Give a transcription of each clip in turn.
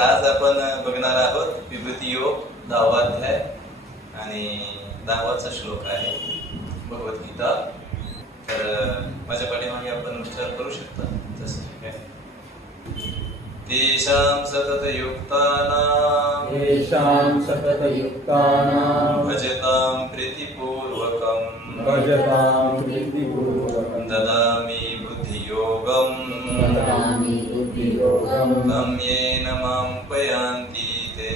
आज आपण बघणार आहोत विभूती योग 10वा अध्याय आणि 10वाचा श्लोक आहे भगवद्गीता. तर माझ्या पाठीमागे आपण उच्चार करू शकता जसं काय तेषां सततयुक्तानां भजतां प्रीतिपूर्वकं ददामि बुद्धियोगं तं येन मां पयांति ते.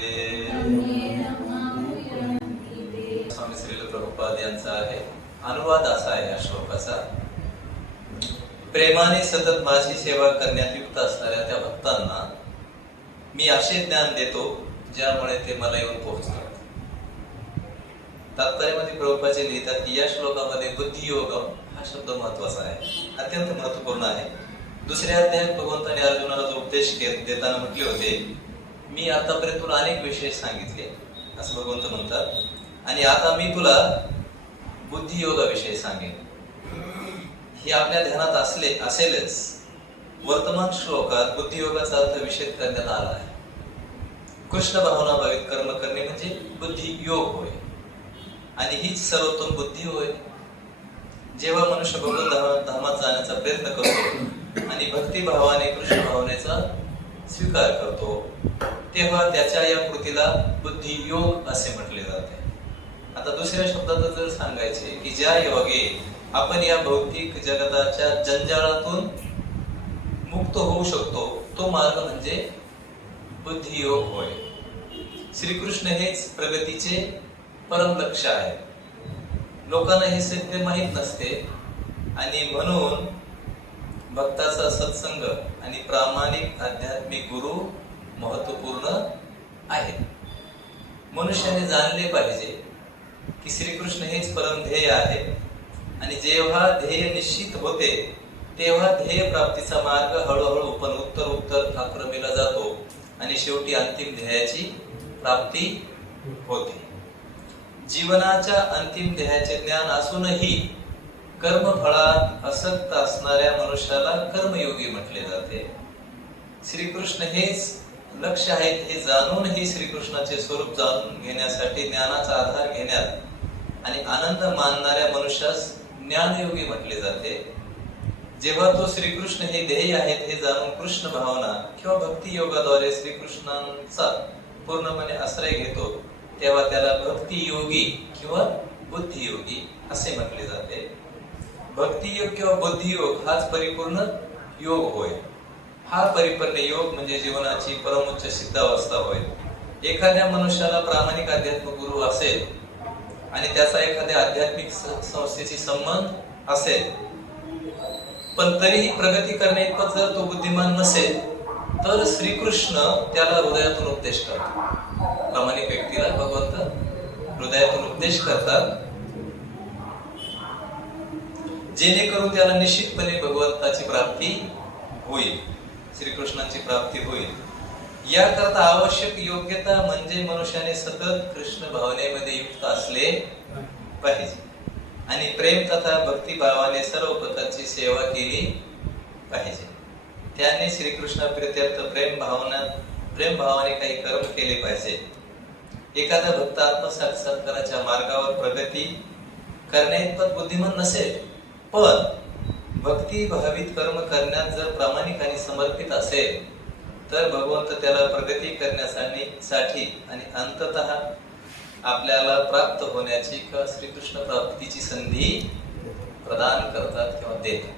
स्वामी श्रील प्रभुपाद यांचा आहे. अनुवाद असा आहे या श्लोकाचा. प्रेमाने सतत माझी सेवा करण्यात युक्त असणाऱ्या त्या भक्तांना मी असे ज्ञान देतो ज्यामुळे ते मला येऊन पोहोचतात. तात्पर्यामध्ये प्रभुपादजी लिहितात की या श्लोकामध्ये बुद्धियोगम हा शब्द महत्वाचा आहे, अत्यंत महत्वपूर्ण आहे. दुसऱ्या अध्यायात भगवंताने अर्जुनाला जो उपदेश देताना म्हटले होते, मी आतापर्यंत तुला अनेक विषय सांगितले असं भगवंत म्हणतात, आणि आता मी तुला बुद्धियोगाविषयी सांगेन. ही आपल्या ध्यानात असेलच. वर्तमान श्लोकात बुद्धियोगाचा अर्थ विषद करण्यात आला आहे. कृष्ण भावना भावित कर्म करणे म्हणजे बुद्धियोग होय, आणि हीच सर्वोत्तम बुद्धी होय. जेव्हा मनुष्य भगवंत धामात जाण्याचा प्रयत्न करतो आणि भक्तिभावाने कृष्ण भावनेचा स्वीकार करतो, तेव्हा त्याच्या या कृतीला बुद्धियोग असे म्हटले जाते. आता दुसऱ्या शब्दात जर सांगायचे की ज्या योगे आपण या भौतिक जगताच्या जंजाळातून मुक्त होऊ शकतो, तो मार्ग म्हणजे बुद्धियोग होय. श्रीकृष्ण हेच प्रगतीचे परम लक्ष्य आहे. लोकांना हे सत्य माहीत नसते, आणि म्हणून भक्ताचा सत्संग आणि प्रामाणिक आध्यात्मिक गुरु महत्वपूर्ण आहेत. मनुष्याने जाणले पाहिजे की श्रीकृष्ण हेच परम ध्येय आहे, आणि जेव्हा ध्येय निश्चित होते तेव्हा ध्येय प्राप्तीचा मार्ग हळूहळू उत्तर आक्रमीला जातो, आणि शेवटी अंतिम ध्येयाची प्राप्ती होते. जीवनाच्या अंतिम ध्येयाचे ज्ञान असूनही कर्मफळात आसक्त असणाऱ्या मनुष्याला कर्मयोगी म्हटले जाते. श्रीकृष्ण हेच लक्ष्य आहे हे जाणूनही श्रीकृष्णाचे स्वरूप जाणून घेण्यासाठी ज्ञानाचा आधार घेण्यात आणि आनंद मानणाऱ्या मनुष्यास ज्ञानयोगी म्हटले जाते. जेव्हा तो श्रीकृष्ण हे ध्येय आहेत हे जाणून कृष्ण भावना किंवा भक्ती योगाद्वारे श्रीकृष्णांचा पूर्णपणे आश्रय घेतो, तेव्हा त्याला भक्ती योगी किंवा बुद्धियोगी असे म्हटले जाते. भक्तियोग किंवा बुद्धियोग हाच परिपूर्ण योग होय. हा परिपूर्ण योग म्हणजे जीवनाची परमोच्च सिद्धावस्था होय. एखाद्या मनुष्याला प्रामाणिक अध्यात्मिक गुरु असेल आणि त्याचा एखाद्या आध्यात्मिक संस्थेशी संबंध असेल, पण तरीही प्रगती करणे इतपत जर तो बुद्धिमान नसेल, तर श्रीकृष्ण त्याला हृदयातून उपदेश करतात. प्रामाणिक व्यक्तीला भगवंत हृदयातून उपदेश करतात, जेणेकरून त्याला निश्चितपणे भगवंताची प्राप्ती होईल, श्रीकृष्णाची प्राप्ती होईल. याकरता आवश्यक योग्यता म्हणजे मनुष्याने सतत कृष्ण भावनेमध्ये युक्त असले पाहिजे, आणि प्रेम तथा भक्ती भावाने सर्व प्रकारची सेवा केली पाहिजे. त्याने श्रीकृष्ण प्रीत्यर्थ प्रेम भावाने काही कर्म केले पाहिजे. एखादा भक्त आत्मसाक्षात्काराच्या मार्गावर प्रगती करण्याइतपत बुद्धिमान नसेल, पण भक्ती भावित कर्म करण्यात जर प्रामाणिक आणि समर्पित असेल, तर भगवंत त्याला प्रगती करण्यासाठी आणि अंततः आपल्याला प्राप्त होण्याची किंवा श्रीकृष्ण प्राप्तीची संधी प्रदान करतात किंवा देतात.